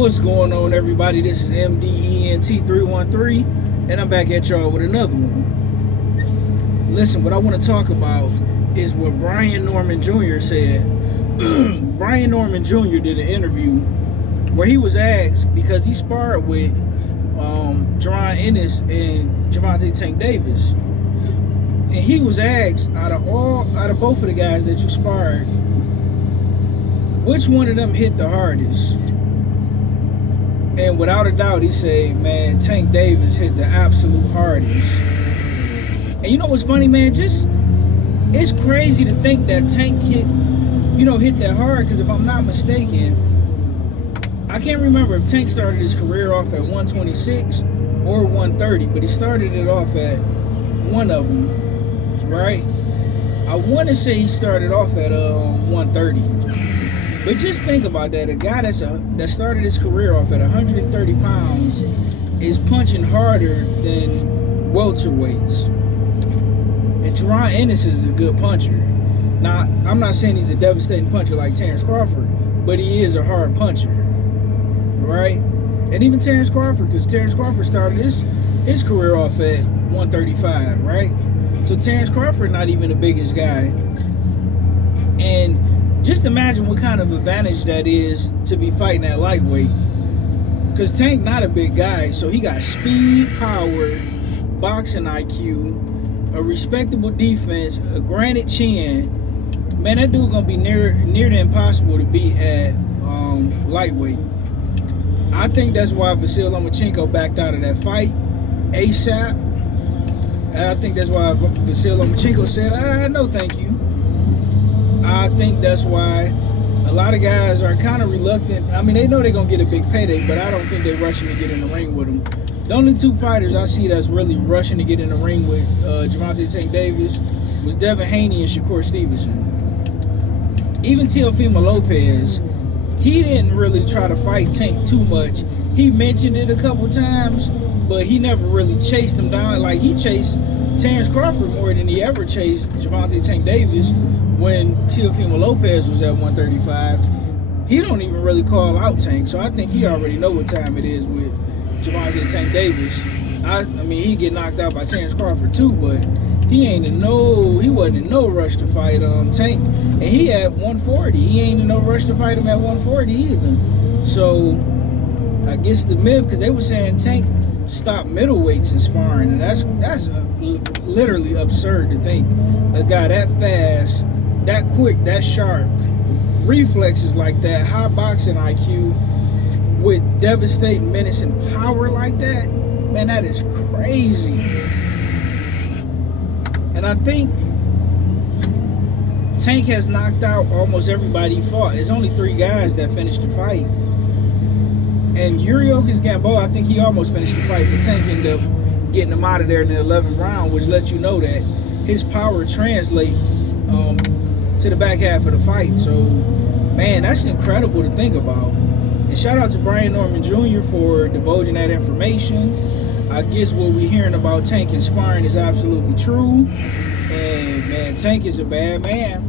What's going on, everybody? This is MDENT313, and I'm back at y'all with another one. Listen, what I want to talk about is what Brian Norman Jr. said. Brian Norman Jr. did an interview where he was asked, because he sparred with Jarron Ennis and Gervonta Tank Davis, and he was asked, out of both of the guys that you sparred, which one of them hit the hardest? And without a doubt, he said, man, Tank Davis hit the absolute hardest. And you know what's funny, man? It's crazy to think that Tank hit that hard, because if I'm not mistaken, I can't remember if Tank started his career off at 126 or 130, but he started it off at one of them, right? I want to say he started off at 130. But just think about that. A guy that started his career off at 130 pounds is punching harder than welterweights. And Jarron Ennis is a good puncher. Now, I'm not saying he's a devastating puncher like Terrence Crawford, but he is a hard puncher, right? And even Terrence Crawford, because Terrence Crawford started his career off at 135, right? So Terrence Crawford not even the biggest guy. And just imagine what kind of advantage that is to be fighting at lightweight. Because Tank not a big guy, so he got speed, power, boxing IQ, a respectable defense, a granite chin. Man, that dude gonna be near to impossible to beat at lightweight. I think that's why Vasyl Lomachenko backed out of that fight ASAP. I think that's why Vasyl Lomachenko said, no thank you. I think that's why a lot of guys are kind of reluctant. I mean, they know they're going to get a big payday, but I don't think they're rushing to get in the ring with them. The only two fighters I see that's really rushing to get in the ring with Gervonta Tank Davis was Devin Haney and Shakur Stevenson. Even Teofimo Lopez, he didn't really try to fight Tank too much. He mentioned it a couple times, but he never really chased him down. Like, he chased Terrence Crawford more than he ever chased Gervonta Tank Davis. When Teofimo Lopez was at 135, he don't even really call out Tank, so I think he already know what time it is with Gervonta Tank Davis. I mean, he get knocked out by Terrence Crawford too, but he wasn't in no rush to fight Tank, and he at 140. He ain't in no rush to fight him at 140 either. So I guess the myth, because they were saying Tank stopped middleweights in sparring, and that's literally absurd to think. A guy that fast, that quick, that sharp, reflexes like that, high boxing IQ, with devastating menace and power like that, man, that is crazy. And I think Tank has knocked out almost everybody he fought. There's only 3 guys that finished the fight. And Yuriorkis Gamboa, I think he almost finished the fight, but Tank ended up getting him out of there in the 11th round, which lets you know that his power translates to the back half of the fight. So, man, that's incredible to think about. And shout out to Brian Norman Jr. for divulging that information. I guess what we're hearing about Tank and sparring is absolutely true. And, man, Tank is a bad man.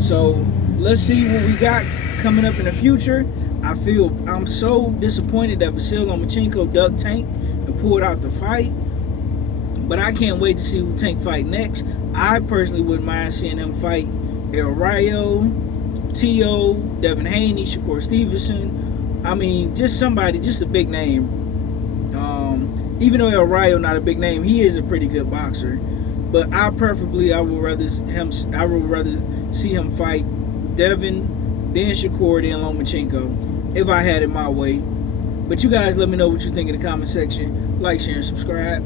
So, let's see what we got coming up in the future. I'm so disappointed that Vasyl Lomachenko ducked Tank and pulled out the fight. But I can't wait to see who Tank fight next. I personally wouldn't mind seeing him fight El Rayo, T.O., Devin Haney, Shakur Stevenson. I mean, just somebody, just a big name. Even though El Rayo not a big name, he is a pretty good boxer. But I would rather see him fight Devin, then Shakur, then Lomachenko, if I had it my way. But you guys let me know what you think in the comment section. Like, share, and subscribe.